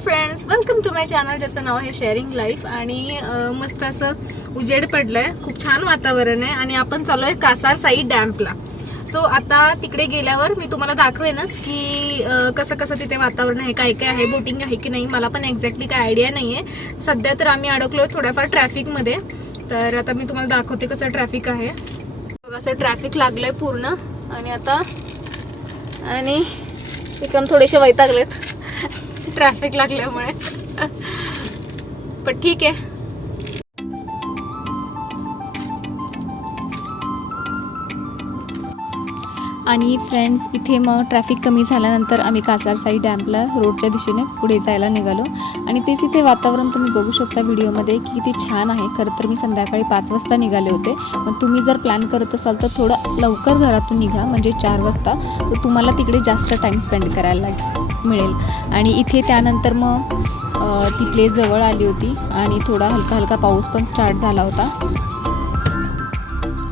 Friends, welcome to my channel ज्याचं नाव आहे शेअरिंग लाईफ. आणि मस्त असं उजेड पडलंय, खूप छान वातावरण आहे आणि आपण चाललोय कासारसाई डॅम्पला. सो आता तिकडे गेल्यावर मी तुम्हाला दाखवेनच की कसं कसं तिथे वातावरण आहे, काय काय आहे, बोटिंग आहे की नाही. मला पण एक्झॅक्टली काय आयडिया नाहीये. सध्या तर आम्ही अडकलोय थोड्याफार ट्रॅफिकमध्ये. तर आता मी तुम्हाला दाखवते कसं ट्रॅफिक आहे. असं ट्रॅफिक लागलंय पूर्ण आणि आता आणि विक्रम थोडेसे वैतागलेत ट्रॅफिक लागल्यामुळे. पण ठीक आहे. आणि फ्रेंड्स, इथे मग ट्रॅफिक कमी झाल्यानंतर आम्ही कासारसाई डॅम्पला रोडच्या दिशेने पुढे जायला निघालो. आणि तेच इथे वातावरण तुम्ही बघू शकता व्हिडिओमध्ये की किती छान आहे. खरं तर मी संध्याकाळी 5 वाजता निघाले होते, पण तुम्ही जर प्लॅन करत असाल तर थोडं लवकर घरातून निघा, म्हणजे 4 वाजता, तर तुम्हाला तिकडे जास्त टाईम स्पेंड करायला मिळेल. आणि इथे त्यानंतर मग ती प्लेस जवळ आली होती आणि थोडा हलका हलका पाऊस पण स्टार्ट झाला होता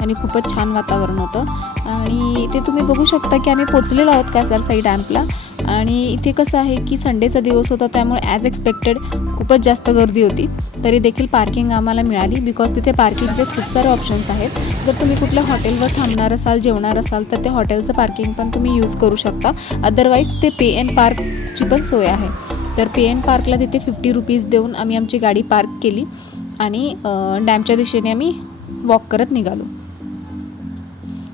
आणि खूपच छान वातावरण होतं. आणि इथे तुम्ही बघू शकता की आम्ही पोचलेलो आहोत कासारसाई डॅम्पला. आणि इथे कसं आहे की संडेचा दिवस होता, त्यामुळे ॲज एक्सपेक्टेड खूपच जास्त गर्दी होती. तरी देखील पार्किंग आम्हाला मिळाली, बिकॉज तिथे पार्किंगचे खूप सारे ऑप्शन्स आहेत. जर तुम्ही कुठल्या हॉटेलवर थांबणार असाल, जेवणार असाल, तर ते हॉटेलचं पार्किंग पण तुम्ही यूज करू शकता. अदरवाईज ते पे एंड पार्कची पण सोय आहे. तर पे एंड पार्कला तिथे 50 रुपीज देऊन आम्ही आमची गाडी पार्क केली आणि डॅमच्या दिशेने आम्ही वॉक करत निघालो.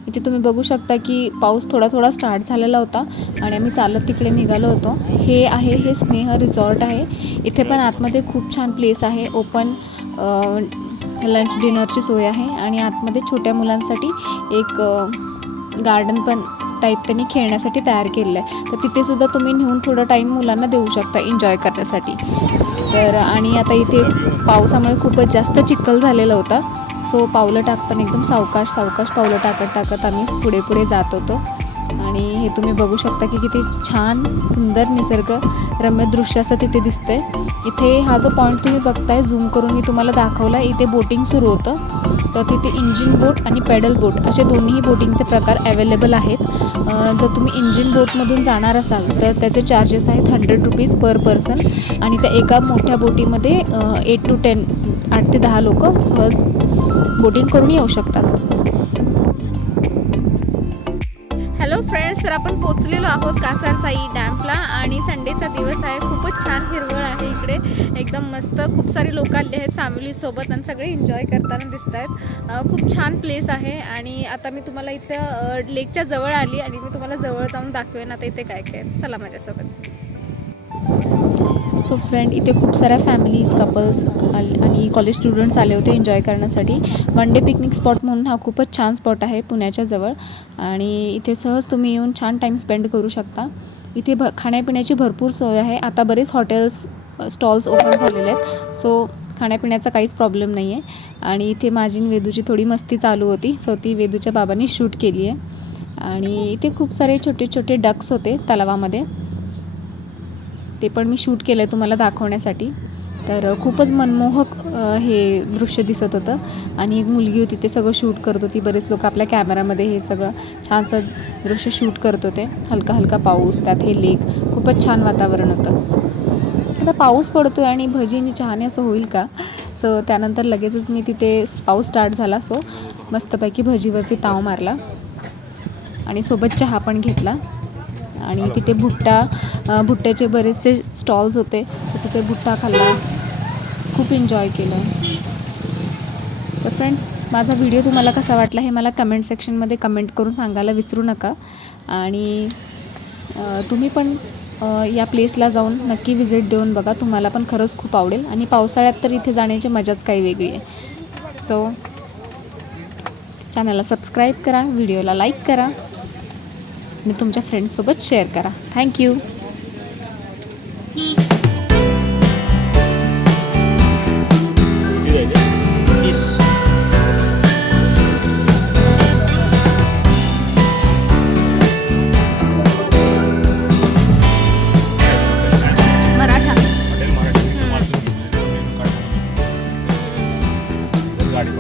इथे तुम्ही बघू शकता की पाऊस थोडा थोडा स्टार्ट झालेला होता आणि आम्ही चालत तिकडे निघालो होतो. हे स्नेह रिसॉर्ट आहे. इथे पण आतमध्ये खूप छान प्लेस आहे. ओपन लंच डिनरची सोय आहे आणि आतमध्ये छोट्या मुलांसाठी एक गार्डन पण टाईप त्यांनी खेळण्यासाठी तयार केलेलं आहे. तर तिथे सुद्धा तुम्ही नेऊन थोडा टाईम मुलांना देऊ शकता एन्जॉय करण्यासाठी. तर आणि आता इथे पावसामुळे खूपच जास्त चिखल झालेला होता. सो पावलं टाकताना एकदम सावकाश सावकाश पावलं टाकत आम्ही पुढे पुढे जात होतो. आणि हे तुम्ही बघू शकता की किती छान सुंदर निसर्गरम्य दृश्य असं तिथे दिसतंय. इथे हा जो पॉईंट तुम्ही बघताय, झूम करून मी तुम्हाला दाखवला, इथे बोटिंग सुरू होतं. तर तिथे इंजिन बोट आणि पेडल बोट असे दोन्ही बोटिंगचे प्रकार अवेलेबल आहेत. जर तुम्ही इंजिन बोटमधून जाणार असाल तर त्याचे चार्जेस आहेत 100 रुपीज पर पर्सन. आणि त्या एका मोठ्या बोटीमध्ये 8 to 10 8 ते 10 लोक सहज बोटिंग करून येऊ शकतात. हॅलो फ्रेंड्स, तर आपण पोचलेलो आहोत कासारसाई डॅम्पला आणि संडेचा दिवस आहे. खूपच छान हिरवळ आहे इकडे, एकदम मस्त. खूप सारे लोक आले आहेत फॅमिलीसोबत आणि सगळे एन्जॉय करताना दिसत आहेत. खूप छान प्लेस आहे. आणि आता मी तुम्हाला इथं लेकच्या जवळ आली आणि मी तुम्हाला जवळ जाऊन दाखवेन आता इथे काय काय. चला माझ्यासोबत. सो फ्रेंड, इथे खूप साऱ्या फॅमिलीज, कपल्स आणि कॉलेज स्टुडंट्स आले होते एन्जॉय करण्यासाठी. वन डे पिकनिक स्पॉट म्हणून हा खूपच छान स्पॉट आहे पुण्याच्या जवळ. आणि इथे सहज तुम्ही येऊन छान टाईम स्पेंड करू शकता. इथे खाण्यापिण्याची भरपूर सोय आहे. आता बरेच हॉटेल्स स्टॉल्स ओपन झालेले आहेत, सो खाण्यापिण्याचा काहीच प्रॉब्लेम नाही आहे. आणि इथे माझी वेदूची थोडी मस्ती चालू होती, सो ती वेदूच्या बाबांनी शूट केली आहे. आणि इथे खूप सारे छोटे छोटे डक्स होते तलावामध्ये, ते पण मी शूट केलं आहे तुम्हाला दाखवण्यासाठी. तर खूपच मनमोहक हे दृश्य दिसत होतं. आणि एक मुलगी होती, ते सगळं शूट करत होती. बरेच लोक आपल्या कॅमेरामध्ये हे सगळं छानसं दृश्य शूट करत होते. हलका हलका पाऊस, त्यात हे लेक, खूपच छान वातावरण होतं. आता पाऊस पडतो आहे आणि भजी आणि चहाने असं होईल का? सो त्यानंतर लगेचच मी तिथे पाऊस स्टार्ट झाला, सो मस्तपैकी भजीवरती ताव मारला आणि सोबत चहा पण घेतला. आणि तिथे भुट्ट्याचे बरेचसे स्टॉल्स होते, तर तिथे भुट्टा खाल्ला, खूप एन्जॉय केलं. तर फ्रेंड्स, माझा व्हिडिओ तुम्हाला कसा वाटला हे मला कमेंट सेक्शनमध्ये कमेंट करून सांगायला विसरू नका. आणि तुम्ही पण या प्लेसला जाऊन नक्की व्हिजिट देऊन बघा, तुम्हाला पण खरंच खूप आवडेल. आणि पावसाळ्यात तर इथे जाण्याची मजाच काही वेगळी आहे. सो चॅनलला सबस्क्राईब करा, व्हिडिओला लाईक करा आणि तुमच्या फ्रेंड्ससोबत शेअर करा. थँक्यू. गाडी